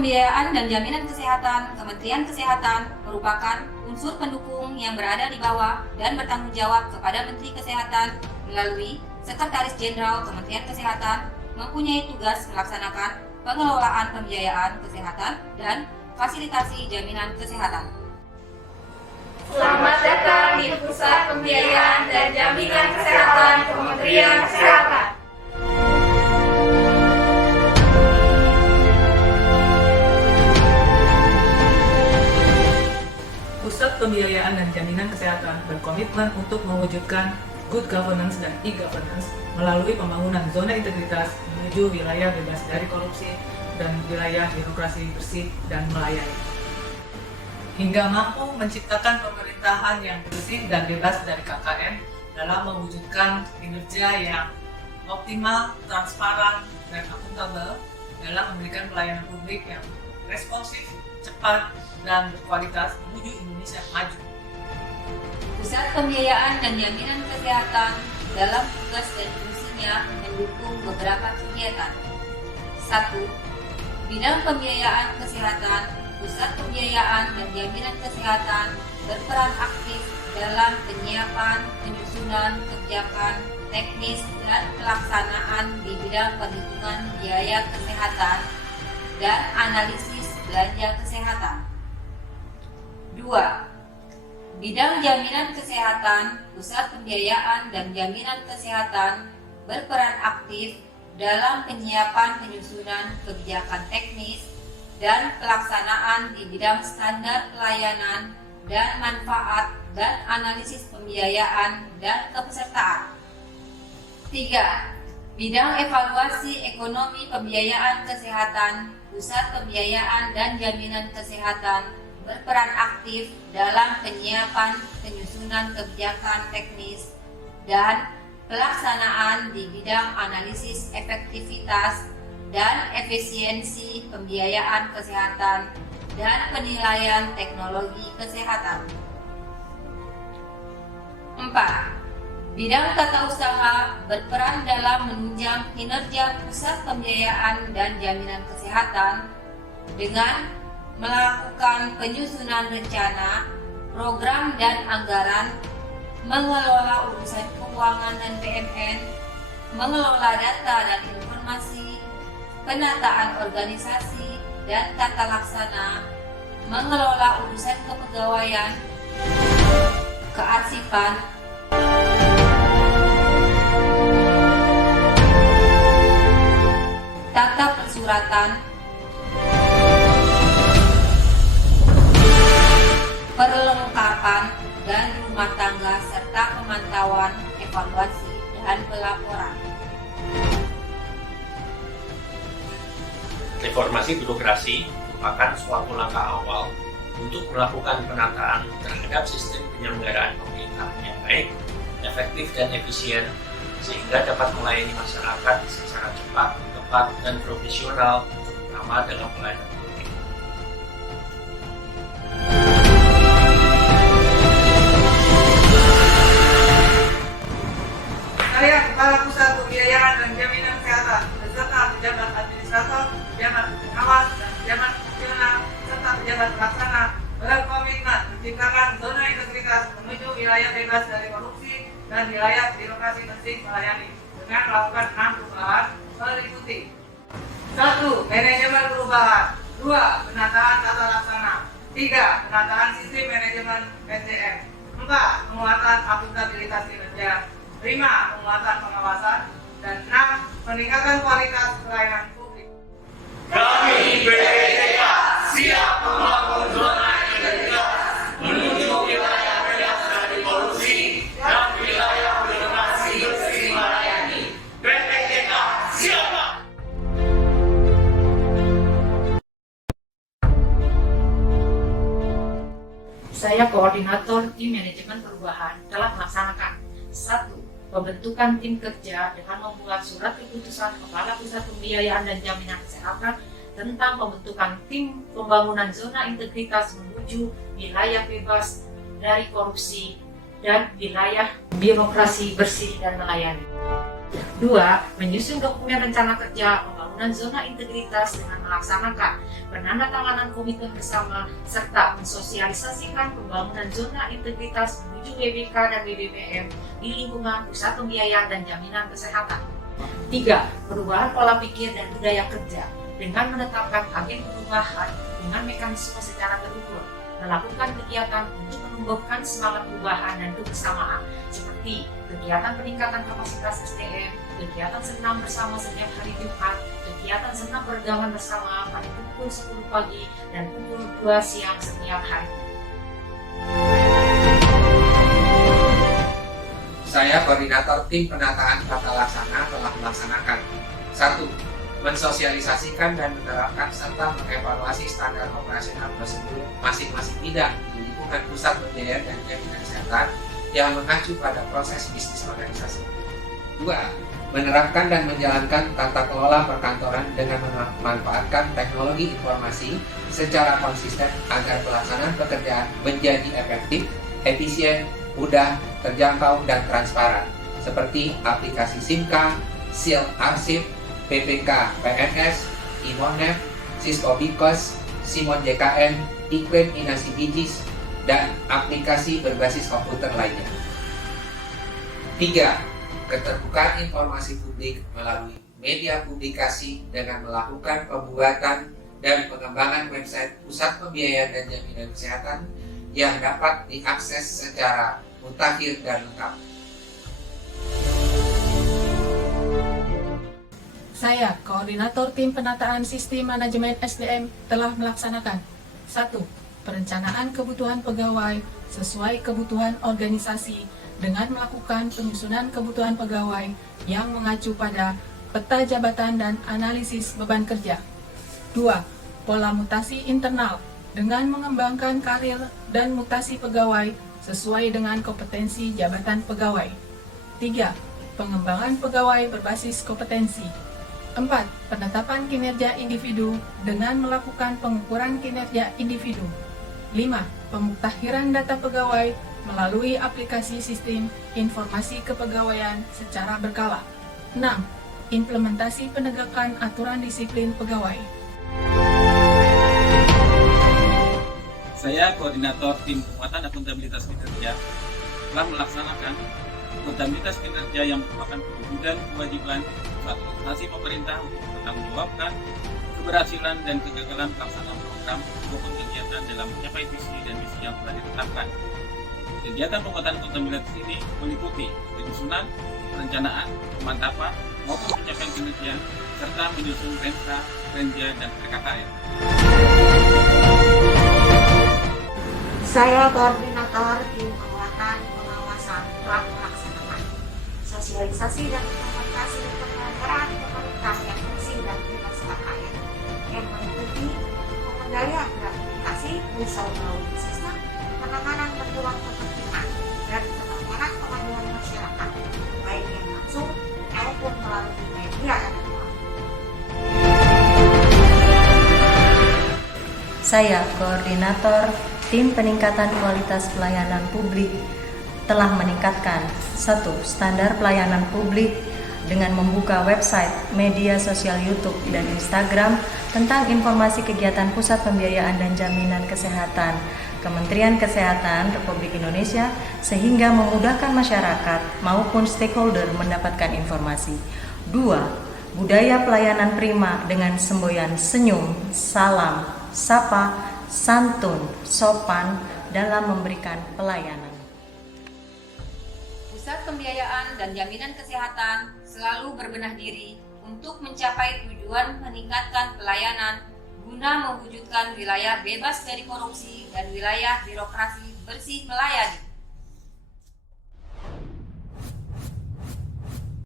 Pembiayaan dan Jaminan Kesehatan Kementerian Kesehatan merupakan unsur pendukung yang berada di bawah dan bertanggung jawab kepada Menteri Kesehatan melalui Sekretaris Jenderal Kementerian Kesehatan mempunyai tugas melaksanakan pengelolaan pembiayaan kesehatan dan fasilitasi jaminan kesehatan. Selamat datang di Pusat Pembiayaan dan Jaminan Kesehatan Kementerian Kesehatan. Pusat Pembiayaan dan Jaminan Kesehatan berkomitmen untuk mewujudkan good governance dan e-governance melalui pembangunan zona integritas menuju wilayah bebas dari korupsi dan wilayah birokrasi bersih dan melayani, hingga mampu menciptakan pemerintahan yang bersih dan bebas dari KKN dalam mewujudkan kinerja yang optimal, transparan, dan akuntabel dalam memberikan pelayanan publik yang responsif, cepat, dan berkualitas menuju Indonesia maju. Pusat Pembiayaan dan Jaminan Kesehatan dalam tugas dan fungsinya mendukung beberapa kegiatan. 1. Bidang pembiayaan kesehatan. Pusat Pembiayaan dan Jaminan Kesehatan berperan aktif dalam penyiapan, penyusunan, kebijakan, teknis, dan pelaksanaan di bidang perhitungan biaya kesehatan dan analisis belanja kesehatan. 2. Bidang jaminan kesehatan. Pusat Pembiayaan dan Jaminan Kesehatan berperan aktif dalam penyiapan, penyusunan, kebijakan teknis, dan pelaksanaan di bidang standar pelayanan dan manfaat dan analisis pembiayaan dan kepesertaan. 3. Bidang evaluasi ekonomi pembiayaan kesehatan. Pusat Pembiayaan dan Jaminan Kesehatan berperan aktif dalam penyiapan, penyusunan kebijakan teknis, dan pelaksanaan di bidang analisis efektivitas dan efisiensi pembiayaan kesehatan dan penilaian teknologi kesehatan. 4. Bidang tata usaha berperan dalam menunjang kinerja Pusat Pembiayaan dan Jaminan Kesehatan dengan melakukan penyusunan rencana, program dan anggaran, mengelola urusan keuangan dan BMN, mengelola data dan informasi, penataan organisasi dan tata laksana, mengelola urusan kepegawaian, kearsipan, tata persuratan, perlengkapan dan rumah tangga serta pemantauan, evaluasi, dan pelaporan. Reformasi birokrasi merupakan suatu langkah awal untuk melakukan penataan terhadap sistem penyelenggaraan pemerintahan yang baik, efektif, dan efisien sehingga dapat melayani masyarakat secara cepat, tepat, dan profesional, terutama dalam pelayanan publik. Saya Kepala Pusat Pembiayaan dan Jaminan Kesehatan beserta pejabat administrator, pejabat pengawas, dan pejabat fungsional serta pejabat pelaksana berkomitmen menciptakan zona integritas menuju wilayah bebas dari korupsi dan wilayah birokrasi bersih melayani dengan melakukan 6 perubahan berikuti. 1. Manajemen perubahan. 2. Penataan tata laksana. 3. Penataan sistem manajemen SDM. 4. Penguatan akuntabilitas kinerja. 5. Penguatan pengawasan. Dan 6. Peningkatan kualitas pelayanan publik. Kami BPTK siap membangun zona integritas menuju wilayah bebas dari korupsi dan wilayah birokrasi bersih melayani. BPTK siap. Saya Koordinator Tim Manajemen Perubahan telah melaksanakan 1. Pembentukan tim kerja dengan membuat surat keputusan Kepala Pusat Pembiayaan dan Jaminan Kesehatan tentang pembentukan tim pembangunan zona integritas menuju wilayah bebas dari korupsi dan wilayah birokrasi bersih dan melayani. 2. Menyusun dokumen rencana kerja pembangunan pembangunan zona integritas dengan melaksanakan penandatanganan komitmen bersama serta mensosialisasikan pembangunan zona integritas menuju WBK dan WBPM di lingkungan pusat pembiayaan dan jaminan kesehatan. 3. Perubahan pola pikir dan budaya kerja dengan menetapkan agen perubahan dengan mekanisme secara terukur, melakukan kegiatan untuk menumbuhkan semangat perubahan dan kebersamaan seperti kegiatan peningkatan kapasitas SDM, kegiatan senam bersama setiap hari Jumat, kegiatan senam beragama bersama pada pukul 10 pagi dan pukul 2 siang setiap hari. Saya koordinator tim penataan tata laksana telah melaksanakan 1. Mensosialisasikan dan menerapkan serta mengevaluasi standar operasional prosedur masing-masing bidang di lingkungan pusat pembiayaan dan jaminan kesehatan yang mengacu pada proses bisnis organisasi. 2. Menerapkan dan menjalankan tata kelola perkantoran dengan memanfaatkan teknologi informasi secara konsisten agar pelaksanaan pekerjaan menjadi efektif, efisien, mudah, terjangkau, dan transparan, seperti aplikasi SIMKA, SIL Arsip, PPK PNS, Imonef, Cisco Bikos, Simon JKN, Iklim Inasi Bijis, dan aplikasi berbasis komputer lainnya. 3. Keterbukaan informasi publik melalui media publikasi dengan melakukan pembuatan dan pengembangan website Pusat Pembiayaan dan Jaminan Kesehatan yang dapat diakses secara mutakhir dan lengkap. Saya, Koordinator Tim Penataan Sistem Manajemen SDM, telah melaksanakan 1. Perencanaan kebutuhan pegawai sesuai kebutuhan organisasi dengan melakukan penyusunan kebutuhan pegawai yang mengacu pada peta jabatan dan analisis beban kerja. 2. Pola mutasi internal dengan mengembangkan karir dan mutasi pegawai sesuai dengan kompetensi jabatan pegawai. 3. Pengembangan pegawai berbasis kompetensi. 4. Penetapan kinerja individu dengan melakukan pengukuran kinerja individu. 5. Pemuktahiran data pegawai melalui aplikasi sistem informasi kepegawaian secara berkala. 6. Implementasi penegakan aturan disiplin pegawai. Saya, Koordinator Tim Penguatan Akuntabilitas Kinerja, telah melaksanakan akuntabilitas kinerja yang merupakan kewajiban kewajiban suatu instansi pemerintah untuk mempertanggungjawabkan keberhasilan dan kegagalan pelaksanaan program maupun kegiatan dalam mencapai visi dan misi yang telah ditetapkan. Kegiatan penguatan akuntabilitas ini meliputi penyusunan, perencanaan, pemantapan, maupun pencapaian kinerja, serta menyusun Rensa, Renja, dan RKKN. Saya, Koordinator Tim Penguatan Pengawasan, telah melaksanakan sosialisasi dan implementasi penyelenggaraan pemerintah yang bersih dan bebas KKN yang meliputi pengendalian gratifikasi bisa melalui sistem penanganan benturan kepentingan dan penanganan pengaduan masyarakat, baik yang langsung maupun melalui media elektronik. Saya, Koordinator Tim Peningkatan Kualitas Pelayanan Publik, telah meningkatkan 1. Standar pelayanan publik dengan membuka website, media sosial YouTube dan Instagram tentang informasi kegiatan Pusat Pembiayaan dan Jaminan Kesehatan Kementerian Kesehatan Republik Indonesia sehingga memudahkan masyarakat maupun stakeholder mendapatkan informasi. 2. Budaya pelayanan prima dengan semboyan senyum, salam, sapa, santun, sopan dalam memberikan pelayanan. Pusat Pembiayaan dan Jaminan Kesehatan selalu berbenah diri untuk mencapai tujuan meningkatkan pelayanan guna mewujudkan wilayah bebas dari korupsi dan wilayah birokrasi bersih melayani.